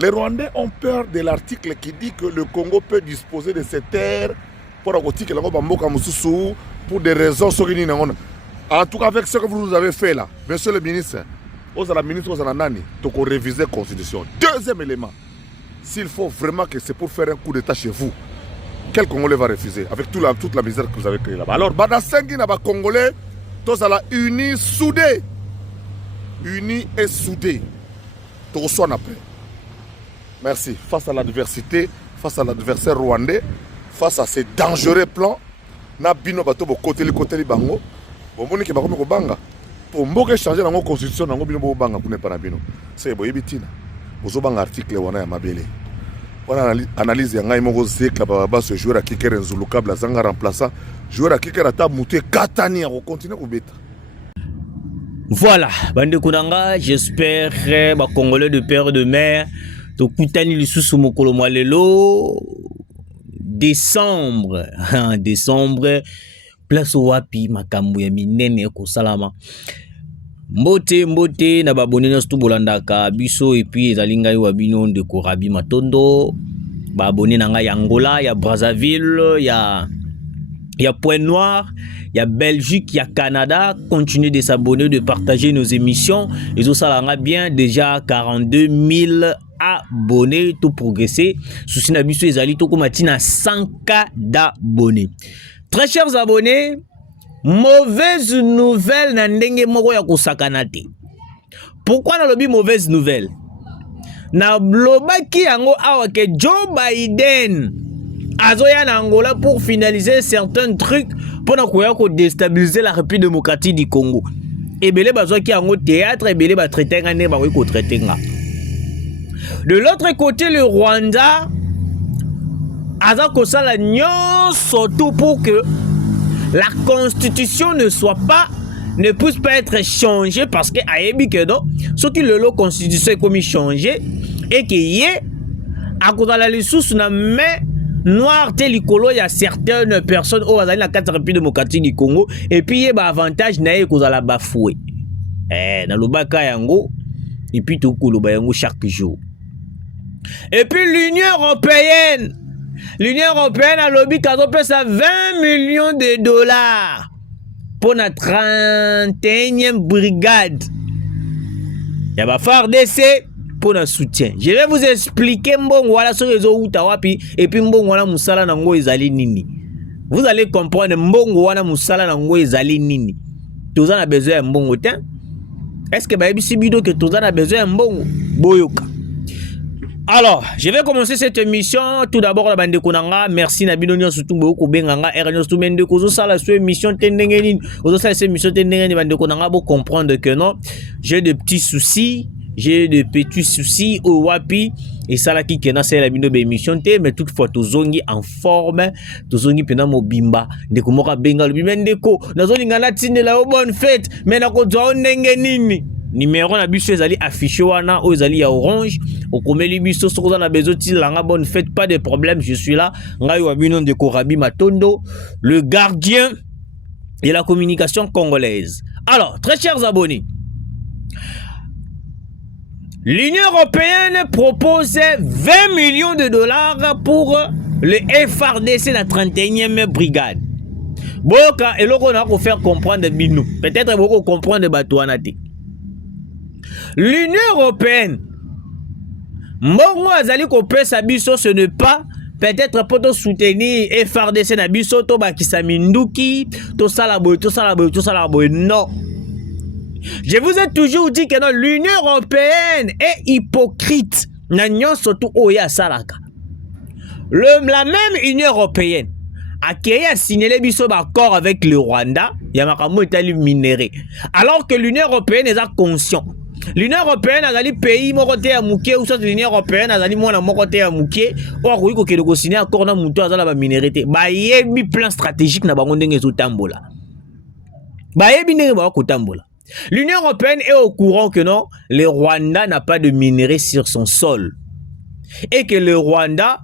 Les Rwandais ont peur de l'article qui dit que le Congo peut disposer de ces terres pour des raisons. En tout cas, avec ce que vous avez fait là, monsieur le ministre, vous avez réviser la Constitution. Deuxième élément, s'il faut vraiment que c'est pour faire un coup d'État chez vous, quel Congolais va refuser avec toute la misère que vous avez créée là-bas? Alors, Badasengi n'a pas Congolais, tous à la unis, soudés. Unis et soudés. Tout soit après. Merci. Face à l'adversité, face à l'adversaire rwandais, face à ces dangereux plans, na bino bato bo côté le bango, bo moni ke bako ko banga. Pour mboke changer la constitution nango bino bo banga pour ne pas na bino. C'est boye bitina. Bozo banga article wana ya mabele. Wana analyse ya ngai moko zeka baba ce joueur qui est Nzuluka Blazanga remplaçant, joueur qui est ta muté katani ya continuer ko beta. Voilà, bande kunanga, j'espère ba Congolais de père de mère to kutani lisusu mokolo mwalelo décembre décembre place wapi makambo ya minene ko salama mbote na babone na stu bolandaka biso et puis ezalinga yo bino de Korabi Matondo babone na nga ya Angola ya Brazzaville ya Point Noir, il y a Belgique, il y a Canada. Continuez de s'abonner, de partager nos émissions. Et ça va bien, déjà 42 000 abonnés, tout progresser. Souci Nabiso et Zali, tout comme à 100K d'abonnés. Très chers abonnés, mauvaise nouvelle n'andenge moko ya kusakanate. Pourquoi na lobi mauvaise nouvelle? Na blobaki yango awa ke Joe Biden Azoya na Angola pour finaliser certains trucs pour déstabiliser la République démocratique du Congo. Et belé bazoa qui en théâtre et belé ba traiter ngane ba ko traiter nga. De l'autre côté le Rwanda aza ko sala surtout pour que la constitution ne puisse pas être changée parce que ayebi que non ce qui le lot constitution est comme changer et que yé à cause de la ressource na mais noir tel likolo, il y a certaines personnes au la République démocratique du Congo et puis il y a avantage na cause la bafoué na lobaka yango et puis tout koloba yango chaque jour. Et puis l'Union européenne a lobby kazo pesa 20 millions de dollars pour la 31e brigade. Il y a FARDC pour un soutien. Je vais vous expliquer mbongo wala so rezo uta wapi et puis mbongo wana musala nango ezali nini. Vous allez comprendre mbongo wana musala nango ezali nini. Tous en a besoin de mbongo ten. Est-ce que ba ebisi bido que tous en a besoin de mbongo boyoka. Alors, je vais commencer cette émission tout d'abord la bande konanga. Merci na bino nyo surtout boko benganga eranyo surtout mende ko zo sala so émission tendenge nini. Ozo sala cette émission tendenge ni bande konanga pour comprendre que non, j'ai de petits soucis. J'ai de petits soucis au wapi et ça là qui kena c'est la bino be émission té mais toutefois tozongi en forme tozongi pena mobimba ndeko moka benga le bimba ndeko nazoni ngala tine la bonne fête mais na ko zo ndenge nini numéro na biso ezali affiché wana o ezali ya orange okomeli biso soko na bezo ti langa bonne fête pas de problème je suis là ngai wa bino de Korabi Matondo le gardien de la communication congolaise. Alors très chers abonnés, l'Union européenne propose 20 millions de dollars pour le FARDC, la 31e brigade. Boka, et là, on a faire comprendre Binou. Peut-être beaucoup comprendre Batouanate. L'Union européenne, Mbongo Azali Kopé Sabiso, ce n'est pas peut-être pour te soutenir FARDC Nabiso, to Bakisa Minduki, to Salaboy, non. Je vous ai toujours dit que l'Union européenne est hypocrite. La même Union européenne a signé les accords avec le Rwanda, il y a minéré. Alors que l'Union européenne est conscient. L'Union européenne a des pays moroté à Mouké ou soit l'Union européenne a des mois moroté à Mouké ou à Rouiko qui est signé accord dans Mouto à la minérité. Bah, il y a un plan stratégique na bangonde sous Tambola. Bah, il y a un Tambola. L'Union européenne est au courant que non, le Rwanda n'a pas de minerai sur son sol. Et que le Rwanda,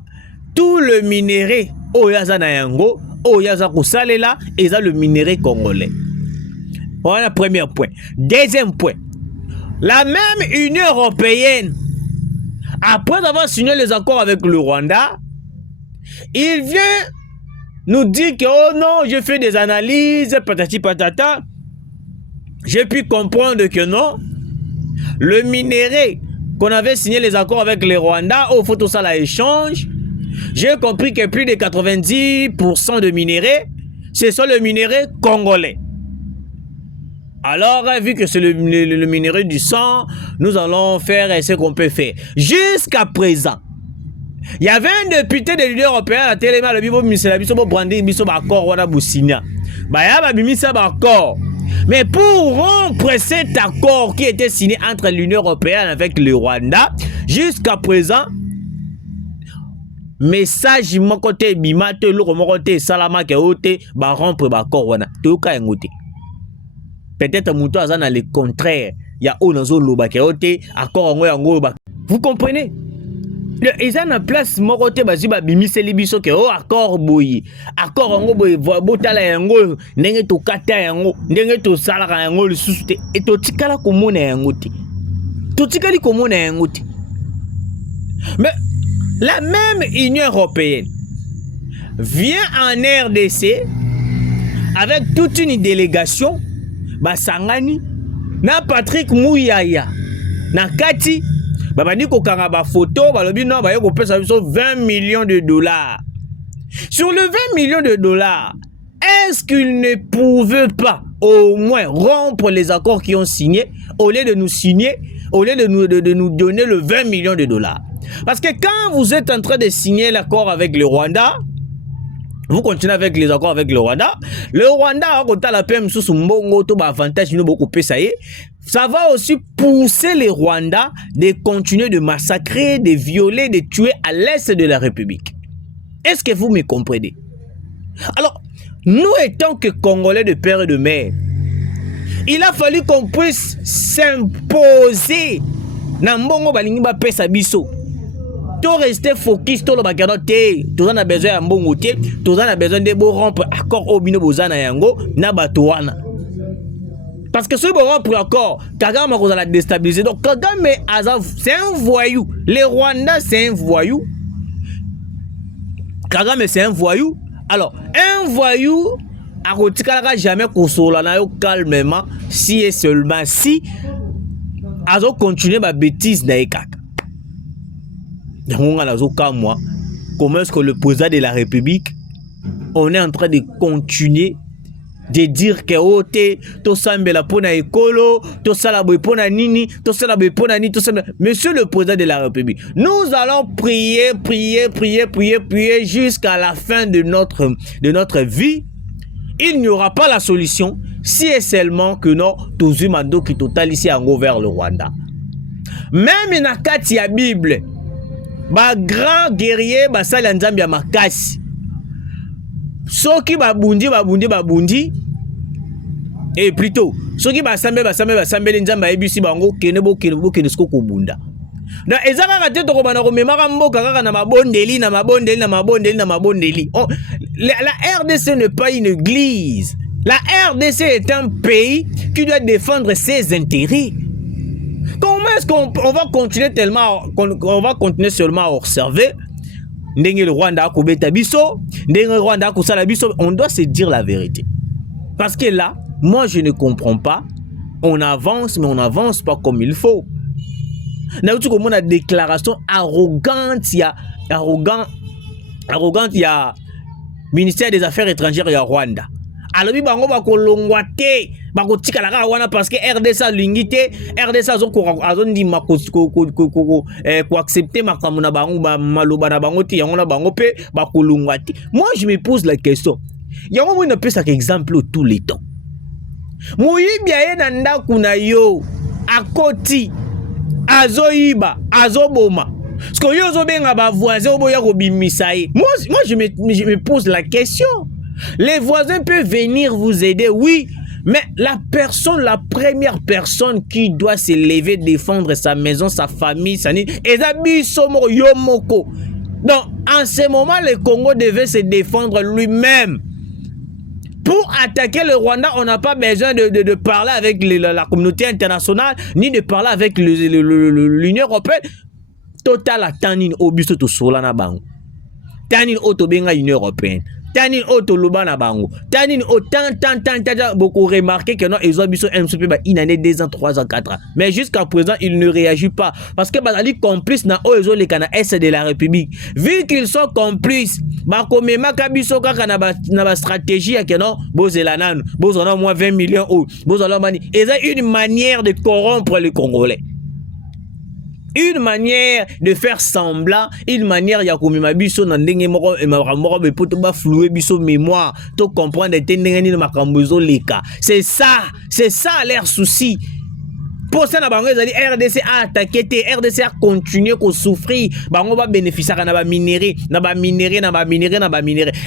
tout le minerai, Oyaza Nayango, Oyaza Kosalela, et ça le minerai congolais. Voilà le premier point. Deuxième point. La même Union européenne après avoir signé les accords avec le Rwanda, il vient nous dire que oh non, j'ai fait des analyses, patati patata. J'ai pu comprendre que non, le minerai qu'on avait signé les accords avec les Rwandais, au faut tout ça l'échange. J'ai compris que plus de 90% de minerais, ce sont les minerais congolais. Alors, vu que c'est le minerai du sang, nous allons faire ce qu'on peut faire. Jusqu'à présent, il y avait un député de l'Union européenne à la télé, le Bibo Misela, Biso Brandi, Biso Bakor, Wada Boussinia. Bah, Bimisa Bakor. Mais pour rompre cet accord qui était signé entre l'Union européenne avec le Rwanda, jusqu'à présent, message mon côté bimate le côté salama ke ote ba rompre l'accord wana toka ngote. Peut-être muto azana le contraire, il y a onazo loba ke ote accord ngo ba. Vous comprenez? Ils ont en place mon côté baziba bimiseli biso ke o accord boyi accord ngo boyi botala yango ndenge to kata yango ndenge to salaka yango le susute et to tikala komona yango te to tikali komona yango te. Mais la même Union européenne vient en RDC avec toute une délégation basangani na Patrick Mouyaya na kati babandi ko kanga ba photo balobi non ba yoko pesa biso 20 millions de dollars. Sur le 20 millions de dollars, est-ce qu'ils ne pouvaient pas au moins rompre les accords qu'ils ont signés au lieu de nous signer, au lieu de nous donner le 20 millions de dollars? Parce que quand vous êtes en train de signer l'accord avec le Rwanda, vous continuez avec les accords avec le Rwanda quand la PM sous mbongo to ba avantage nous beaucoup ça va aussi pousser les Rwandais de continuer de massacrer, de violer, de tuer à l'est de la République. Est-ce que vous me comprenez? Alors, nous étant que Congolais de père et de mère, il a fallu qu'on puisse s'imposer na mbongo balingi ba pesa biso. To rester focus to lo bakano te, to na besoin ya mbongo te, to na besoin de bo rompre accord obino bozana yango na bato wana. Parce que ce bon rompre accord, Kagame a la déstabiliser. Donc Kagame c'est un voyou. Les Rwandais c'est un voyou. Kagame c'est un voyou. Alors, un voyou a kotikala jamais kosola na yo calmement si et seulement si azo continuer ma bêtise na ekaka. Comment est-ce que le président de la République, on est en train de continuer de dire que ote to sambela pona ekolo to salaboy pona nini to salaboy pona ni to sambela. Monsieur le président de la République, nous allons prier jusqu'à la fin de notre vie. Il n'y aura pas la solution si et seulement que non tous humando qui total ici en vers le Rwanda. Même na kati ya Bible ba grand guerrier ba sala nzambi ya makasi soki babundi et plutôt soki basambe nzambi ebisi bango kene sko kubunda na ezaka kate to kobana ko memaka mboka kaka na mabondeli la RDC n'est pas une église. La RDC est un pays qui doit défendre ses intérêts. Comment est-ce qu'on va continuer on va continuer seulement à observer ndenge le Rwanda akobeta biso, ndenge le Rwanda akosala biso? On doit se dire la vérité. Parce que là, moi je ne comprends pas. On avance, mais on n'avance pas comme il faut. Na utu comme on a déclaration arrogante, il y a ministère des Affaires étrangères ya Rwanda. Alors bango bakolongwa te bakotika la wana parce que RDC lingité RDC azondi ko accepter makambo na bango maloba na bango ti yango na bango pe bakolongwa te. Moi je me pose la question, yango mo ne peut ça exemple tous les temps. Moyibi aye na ndaku na yo akoti azoyiba azoboma parce que yo zobenga ba voisin oboya ko bimisa ye. Moi je me pose la question. Les voisins peuvent venir vous aider, oui, mais la première personne qui doit se lever, défendre sa maison, sa famille, sa nid, yomoko. Donc, en ce moment, le Congo devait se défendre lui-même. Pour attaquer le Rwanda, on n'a pas besoin de parler avec la communauté internationale, ni de parler avec l'Union européenne. total tanine o biso to sola na bango. Tanine o to benga Union européenne. Tanine o to loba na bango. Tanine o tant beaucoup remarqué que non ils ont biso MCP ba une année 2 ans 3 ans 4 ans. Mais jusqu'à présent il ne réagit pas parce que bazali complice na o les kana est de la République. Vu qu'ils sont complices, ba komema ka biso kaka na ba stratégie que non bozela nanu, bozona moins 20 millions ou bozala mani. Et c'est une manière de corrompre les Congolais. Une manière de faire semblant, une manière ya komima biso na ndenge moko e moko be poto ba flouer biso mémoire, to comprendre ndenge ni makambozo leka. C'est ça leur souci. Pour ça na bango ezali RDC a attaqué te RDC a continué ko souffrir, bango ba bénéficier na ba minerai,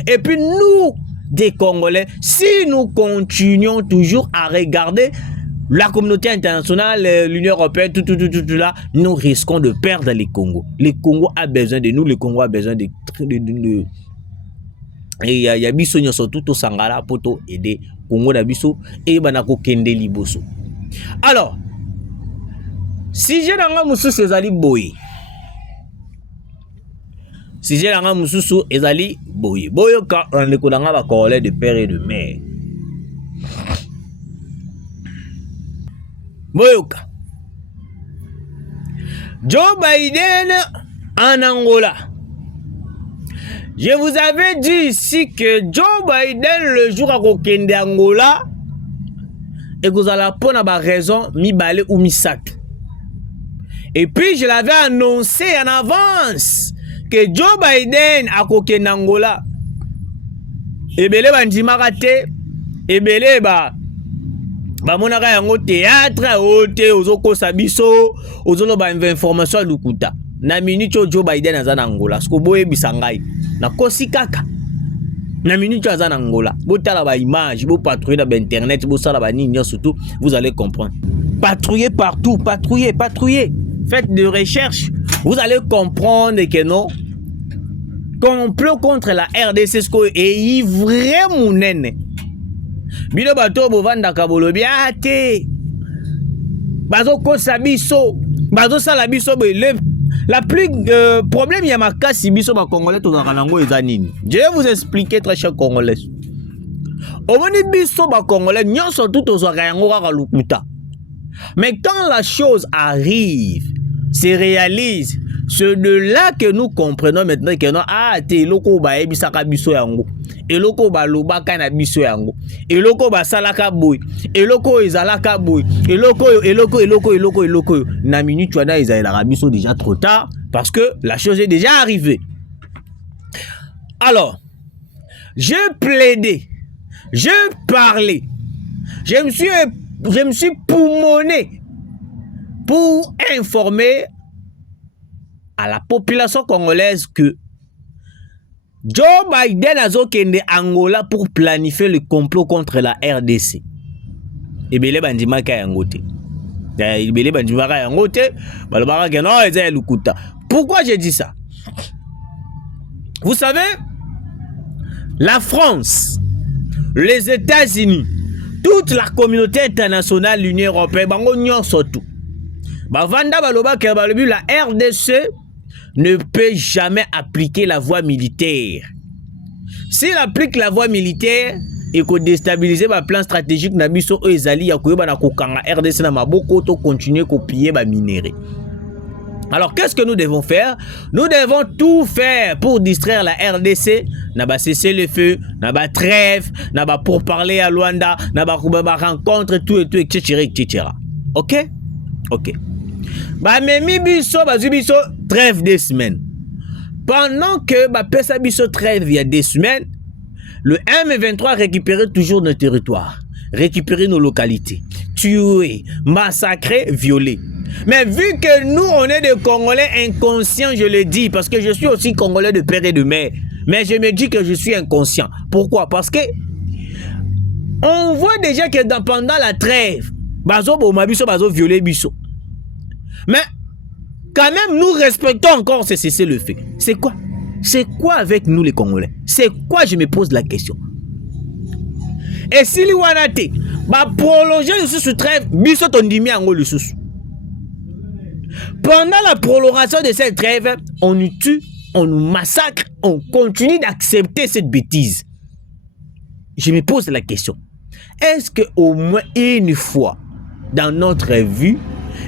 Et puis nous des Congolais, si nous continuons toujours à regarder la communauté internationale, l'Union européenne, tout là, nous risquons de perdre les Congo. Le Congo a besoin de nous, le Congo a besoin de et il y a biso nyoso tout au sangala poto aider Congo da biso et banako kende liboso. Alors, si j'ai dans mususu ezali boy. Si j'ai dans mususu ezali boy. Boyo ka on le kodanga ba Congolais de père et de mère. Boyoka. Joe Biden en Angola. Je vous avais dit ici que Joe Biden le jour à Kokende Angola et que vous allez prendre ma raison mi balé ou mi sac. Et puis je l'avais annoncé en avance que Joe Biden à Kokende Angola et belé bandima raté et belé ba monaka yango théâtre ote ozoko sabiso ozolo ba information lukuta na minute Joe Biden azana Angola sko boye bisangai na kosi kaka na minute azana Angola botala ba image bo patrouiller na internet bo sala ba nini surtout vous allez comprendre. Patrouiller partout, patrouiller. Faites de recherche, vous allez comprendre que non complot contre la RDC sko et vrai munene. Bino bato bovanda kabolobi ate bazo kosa biso bazo sala biso la plus problème ya makasi biso ba Congolais to zango ezanini. Je vais vous expliquer très cher Congolais. Omoni biso ba Congolais nyonso tout ozaka yango kaka lukuta. Mais quand la chose arrive, se réalise, c'est de là que nous comprenons maintenant que non te loko ba ebisaka biso yango. Eloko ba lobaka na biso yango. Eloko ba salaka boy. Eloko ezalaka boy. Eloko. Na minute wana ezalaka biso déjà trop tard parce que la chose est déjà arrivée. Alors, je plaidais, je parlais, je me suis poumonné pour informer à la population congolaise que Joe Biden a zokende Angola pour planifier le complot contre la RDC. Ebele bandima ka yangote. Ebele bandima ka yangote, balobaka ke non eza lukuta. Pourquoi j'ai dit ça? Vous savez, la France, les États-Unis, toute la communauté internationale, l'Union européenne, bango nyonso tout. Bavanda baloba ke balobi la RDC ne peut jamais appliquer la voie militaire. S'il applique la voie militaire et qu'on déstabilise le plan stratégique na biso ezali ya koyeba na kokanga RDC na maboko to continuer copier ba minerai. Alors qu'est-ce que nous devons faire? Nous devons tout faire pour distraire la RDC, na ba cesser le feu, na ba trêve, na ba pour parler à Luanda, na ba rencontre tout etc. OK? OK. Ba memi biso bazu biso trêve des semaines. Pendant que ba pesa biso trêve il y a des semaines, le M23 récupérait toujours nos territoires, récupérer nos localités, tuer, massacrer, violer. Mais vu que nous on est des Congolais inconscients, je le dis parce que je suis aussi Congolais de père et de mère, mais je me dis que je suis inconscient. Pourquoi? Parce que on voit déjà que pendant la trêve, bazo boma biso bazo violer biso. Mais quand même, nous respectons encore ce cessez-le-feu. C'est quoi? C'est quoi avec nous les Congolais? C'est quoi? Je me pose la question. Et si l'Iwanate va prolonger le sous trêve, biso tondimi ango le sous. Pendant la prolongation de cette trêve, on nous tue, on nous massacre, on continue d'accepter cette bêtise. Je me pose la question. Est-ce qu'au moins une fois dans notre vie,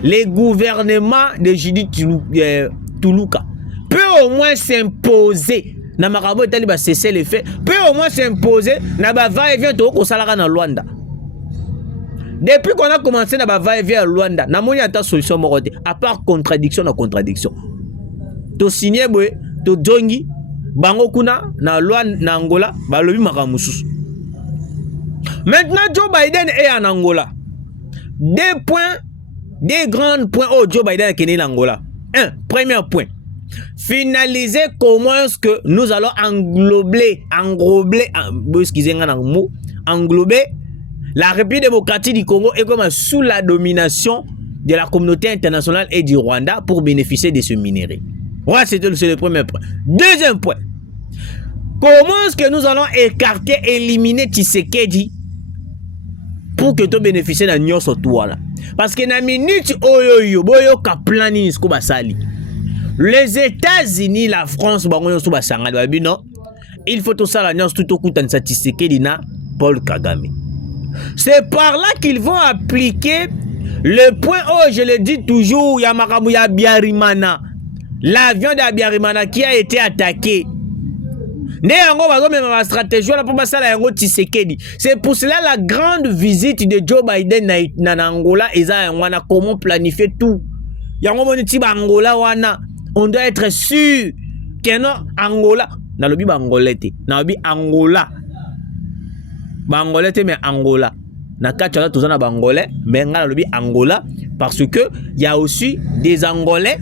les gouvernements de Judith Tuluka peut au moins s'imposer, na makambo etali ba cesser les faits, peut au moins s'imposer na ba va-et-vient to ko salaka na Luanda. Depuis qu'on a commencé na ba va-et-vient à Luanda, na moni ata solution moko te, à part contradiction na contradiction. To signé boy, to jongi bango kuna na Luanda na Angola, ba lobi makambo mususu. Maintenant Joe Biden est en Angola. Deux grands points au Joe Biden qui est en Angola. Premier point. Finaliser comment est-ce que nous allons englober la République démocratique du Congo et comme sous la domination de la communauté internationale et du Rwanda pour bénéficier de ce minerai. Voilà, c'est le premier point. Deuxième point. Comment est-ce que nous allons écarter, éliminer Tshisekedi pour que tu bénéficies de l'union sur toi là? Parce que na minute oyo boyo ka planning ko basali. Les États-Unis, la France, non, il faut tout ça la nuance tout au coup de Tshisekedi na Paul Kagame. C'est par là qu'ils vont appliquer le point où je le dis toujours, Yamakamu ya Biarimana, l'avion de Biarimana qui a été attaqué. C'est pour cela la grande visite de Joe Biden en Angola et comment planifier tout. On doit être sûr que non Angola nalobi bangolete nalobi Angola bangolete mais Angola na kachana tozana bangolais mais nalobi Angola parce que il y a aussi des Angolais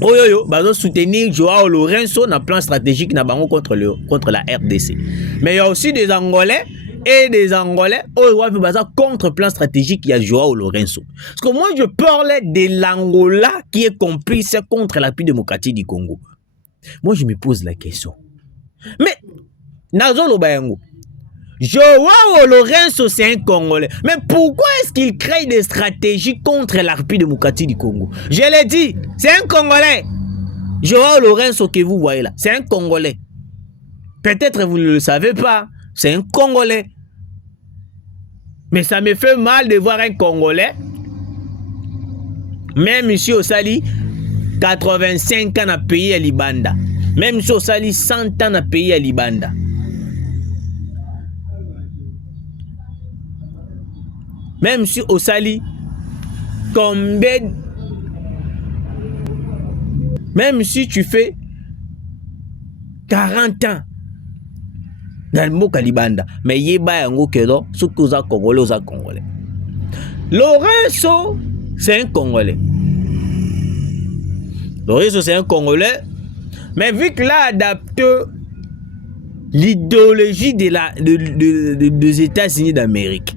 oyoyo bazo soutenir Joao Lourenço na plan stratégique na bango contre la RDC. Mais il y a aussi des Angolais et des Angolais oyoyo baza contre plan stratégique il y a Joao Lourenço. Parce que moi je parlais de l'Angola qui est complice contre la République démocratique du Congo. Moi je me pose la question. Mais nazo lobayango Joao Lourenço c'est un Congolais. Mais pourquoi est-ce qu'il crée des stratégies contre la République démocratique du Congo? Je l'ai dit, c'est un Congolais. Joao Lourenço que vous voyez là, c'est un Congolais. Peut-être vous ne le savez pas, c'est un Congolais. Mais ça me fait mal de voir un Congolais, même ici au Sali, 85 ans à payer à Libanda. Même ici au Sali, 100 ans à payer à Libanda. Même si au Sali, combien, même si tu fais 40 ans dans le mot Kalibanda, mais il y a un Kedo, ce que vous avez Congolais, vous avez Congolais. Lourenço, c'est un Congolais. Lourenço, c'est un Congolais, mais vu qu'il a adapté l'idéologie des États-Unis d'Amérique,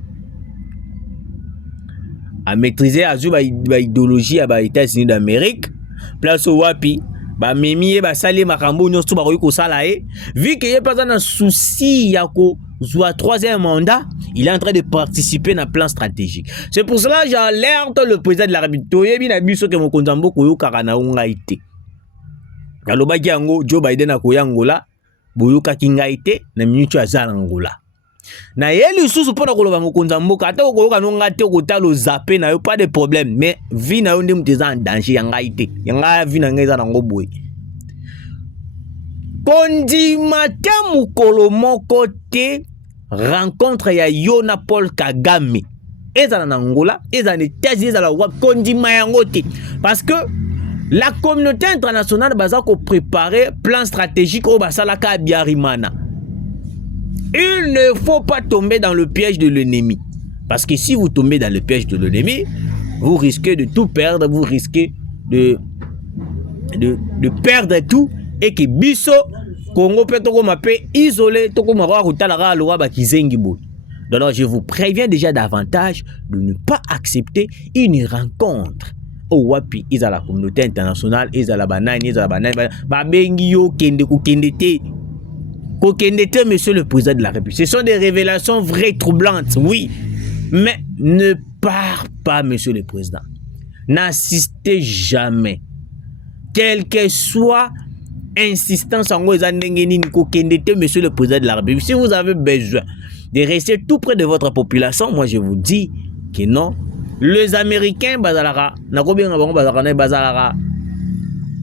à maîtriser l'idéologie des États-Unis d'Amérique, place au Wapi, mimi ba sali makambo nyonso ba ko sala vu qu'il y a pas un souci ya ko zoa troisième mandat, il est en train de participer dans plan stratégique. C'est pour cela que j'alerte le président de la République. Toyebi na biso ke mokonzambo ko yo karana ngaite. Kaloba yango Joe Biden akoyangola boyoka kingaite na minute azala ngola. Na yeli susu pona koloba mokonzambo ata ko no ngate ko talo zappé na yo pas de problème mais vie na yo ndi muteza en danger yangaite. Yanga vie na ngeza na ngoboy. Kondi matamu kolomoko te rencontre ya Yona Paul Kagame. Ezana na Angola, ezana États-Unis ezala wa kondi mayangote parce que la communauté internationale baza ko préparer plan stratégique au basalaka Biarimana. Il ne faut pas tomber dans le piège de l'ennemi. Parce que si vous tombez dans le piège de l'ennemi, vous risquez de tout perdre, vous risquez de perdre tout et que biso Congo peut toko mape isolé toko mara rutalara loa bakizengi bo. Donc je vous préviens déjà davantage de ne pas accepter une rencontre. Oh wapi ils à la communauté internationale, ils à la banane, ba bengi yo kende ku kende te. Kokendete, monsieur le président de la République. Ce sont des révélations vraies troublantes, oui. Mais ne pars pas, monsieur le président. n'assistez jamais. Quel que soit insistance en monsieur le président de la République. Si vous avez besoin de rester tout près de votre population, moi je vous dis que non. Les Américains, bazalaka, nakobien bango bazalaka,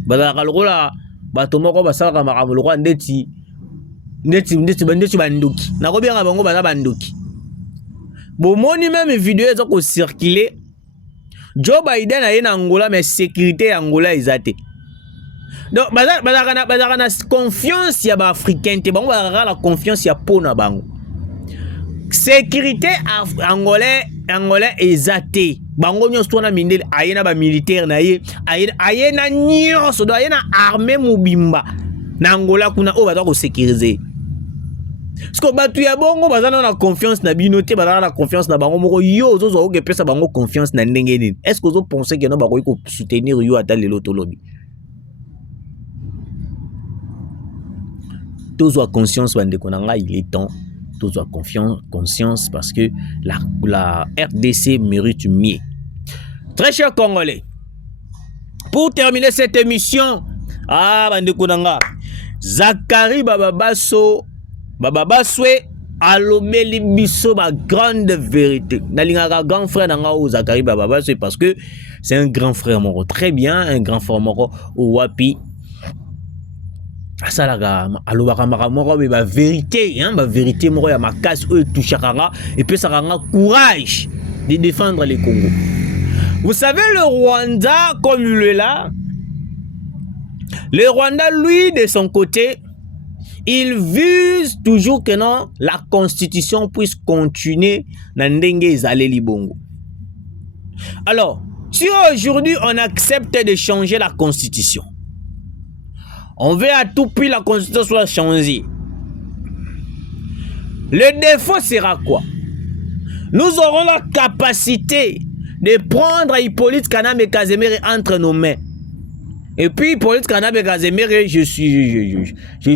bazalaka lokola, batomoko basalaka makambo lokola ndeti banduki. Nakobien bango bazala banduki. Bomoni même vidéo ezo ko circuler. Joe Biden a une Angola, mais sécurité Angola ezate. Donc, bazana confiance ya ba africain te bango bazala la confiance ya pona bango. Sécurité angolais ezate. Bango nyonso na mindele ayena ba militaire na ye, ayena nyonso do ayena armée mobimba. Na Angola kuna o baza ko sécuriser. Parce que batu ya bongo bazana na confiance na bino te bazana na confiance na bango moko yo ozo oke pesa bango confiance na ndenge nini. Est-ce que vous pensez que non bakoki ko soutenir yo ata lelo to lobby? Tous ont conscience, il est temps. Tous ont conscience parce que la RDC mérite mieux. Très chers Congolais, pour terminer cette émission, Zakari Bababaswe alobeli biso ma grande vérité. Nalingaka grand frère nanga ou Zakari Bababaswe parce que c'est un grand frère moko. Très bien, un grand frère moko ou wapi. Asalaga alobaka makamoko mais ba vérité hein, ba vérité moko ya makasi o touchaka et puis ça rend courage de défendre les Congo. Vous savez le Rwanda comme il est là, le Rwanda lui de son côté, il vise toujours que non la constitution puisse continuer na ndenge ezaleli bongo. Alors, si aujourd'hui on accepte de changer la constitution, on veut à tout prix la constitution soit changée. Le défaut sera quoi? Nous aurons la capacité de prendre Hippolyte Kanambe Kazemere entre nos mains. Et puis Hippolyte Kanambe Kazemere, je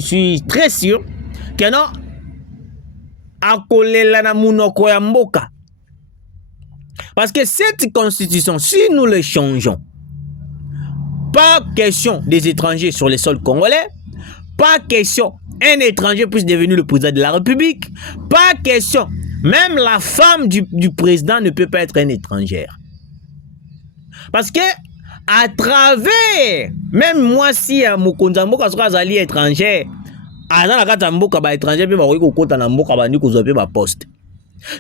suis très sûr que non akolela na munoko ya mboka. Parce que cette constitution, si nous le changeons, pas question des étrangers sur les sols congolais. Pas question un étranger puisse devenir le président de la République. Pas question. Même la femme du président ne peut pas être une étrangère. Parce que à travers, même moi si à Mokonzambo Kazali étranger, à la Katamboka ba étranger pe ba ko kota na mboka ba ni ko zope ba poste.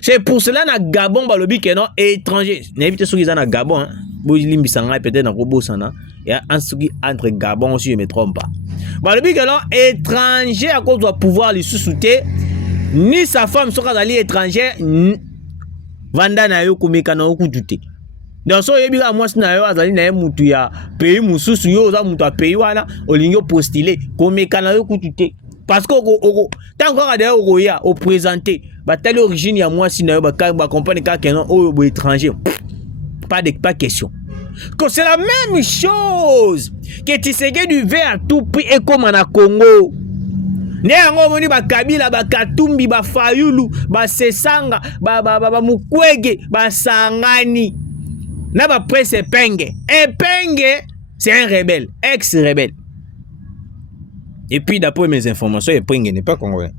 C'est pour cela na Gabon ba lobi que non étranger. N'invite ceux qui sont na Gabon hein. Limbisanga peut-être na Kobosana. Il y a un truc entre Gabon, si je ne me trompe pas. Bah, le but que étranger à cause doit pouvoir les sous-souter, ni sa femme sera d'aller étranger, vanda na yo kumeka na okutute. Donc so yebi ka mwasi na yo azali na ye mutu ya pays mususu yo za mutu a pays wana olingo postuler kumeka na yo kutute. Parce que tant qu'on a d'ailleurs au présenter, bah telle origine ya mwasi na yo ba compagnie ka kenon o étranger. Pas question. Que c'est la même chose que Tshisekedi veut à tout prix et comme en Congo. Néanmoins, on dit ba Kabila, ba Katumbi, ba Fayulu, ba Sesanga, ba Mukwege, ba Sangani. N'a pas presse Penge. Et Penge, c'est un rebelle, ex-rebelle. Et puis d'après mes informations, Penge n'est pas congolais.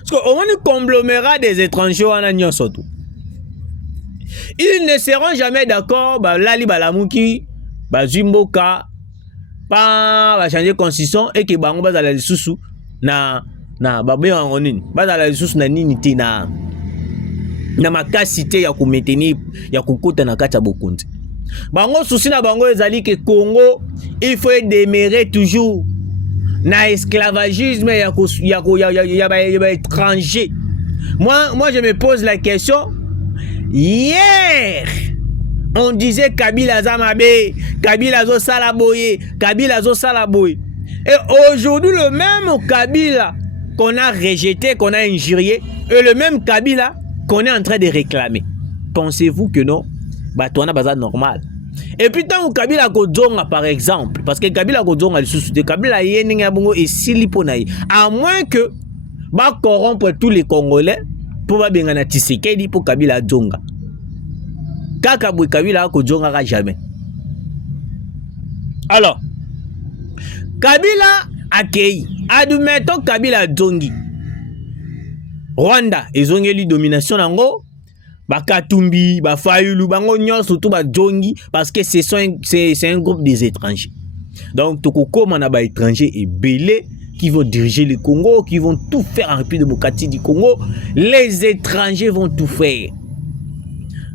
Parce qu'on est conglomérat des étrangers en Agnon surtout. Ils ne seront jamais d'accord, Lali Balamuki, Zimboka, pas changer de constitution et que Bango va aller sous na babé en onin, va aller sous na ninité na makasité ya ku maintenir ya kukuta na kata bokunzi. Bango souci na bango ezali que Congo, il faut demeurer toujours na esclavagisme ya étranger. Moi je me pose la question. Hier, on disait Kabila Zamabe, Kabila Zo Salaboye, Kabila Zo Salaboye. Et aujourd'hui, le même Kabila qu'on a rejeté, qu'on a injurié, et le même Kabila qu'on est en train de réclamer. Pensez-vous que non? Bah, toi, on a besoin normal. Et puis, tant que Kabila Kodjonga, par exemple, parce que Kabila Kodjonga, le sous-souté, Kabila Yeningabongo et Siliponaï, à moins que, bah, corrompre tous les Congolais, pour Babengana Tshisekedi pour Kabila Djonga. kaka boye Kabila ko jongaka jamais. Alors Kabila akei, admettons Kabila jongi Rwanda ezongeli domination nango, Bakatumbi, Bafayulu, bango nyon surtout ba jongi parce que c'est un groupe des étrangers. Donc toko na ba étrangers et belé qui vont diriger le Congo, qui vont tout faire en République démocratique du Congo. Les étrangers vont tout faire.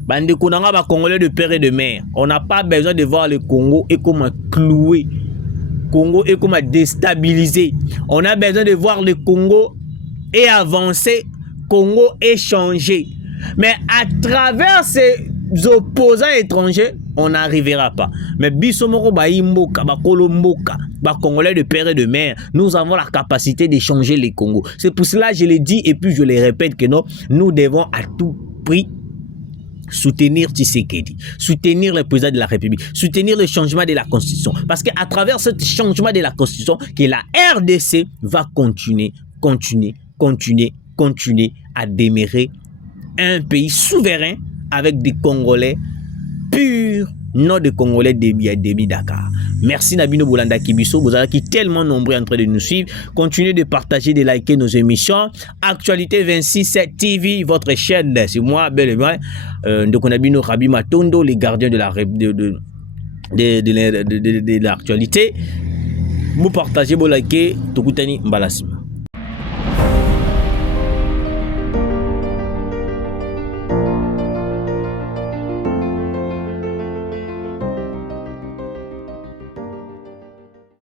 Bande konanga ba Congolais de père et de mère. On n'a pas besoin de voir le Congo et comment clouer. Congo et comment déstabiliser. On a besoin de voir le Congo et avancer, Congo et changer. Mais à travers ces opposants étrangers, on n'arrivera pas. Mais Bissomoro Baimboka, Bakolomboka, Congolais de père et de mère, nous avons la capacité de changer les Congo. C'est pour cela que je l'ai dit et puis je le répète que non, nous devons à tout prix soutenir Tshisekedi, soutenir le président de la République, soutenir le changement de la Constitution. Parce qu'à travers ce changement de la Constitution, que la RDC va continuer à demeurer un pays souverain avec des Congolais purs, non des Congolais demi Dakar. Merci Nabino Bolanda Kibiso, vous êtes qui tellement nombreux en train de nous suivre. Continuez de partager, de liker nos émissions. Actualité 26 TV, votre chaîne, c'est moi, bel et bien, donc on a Bino Rabi Matondo, les gardiens de l'actualité. Vous partagez, vous likez, Tokutani Mbalasi.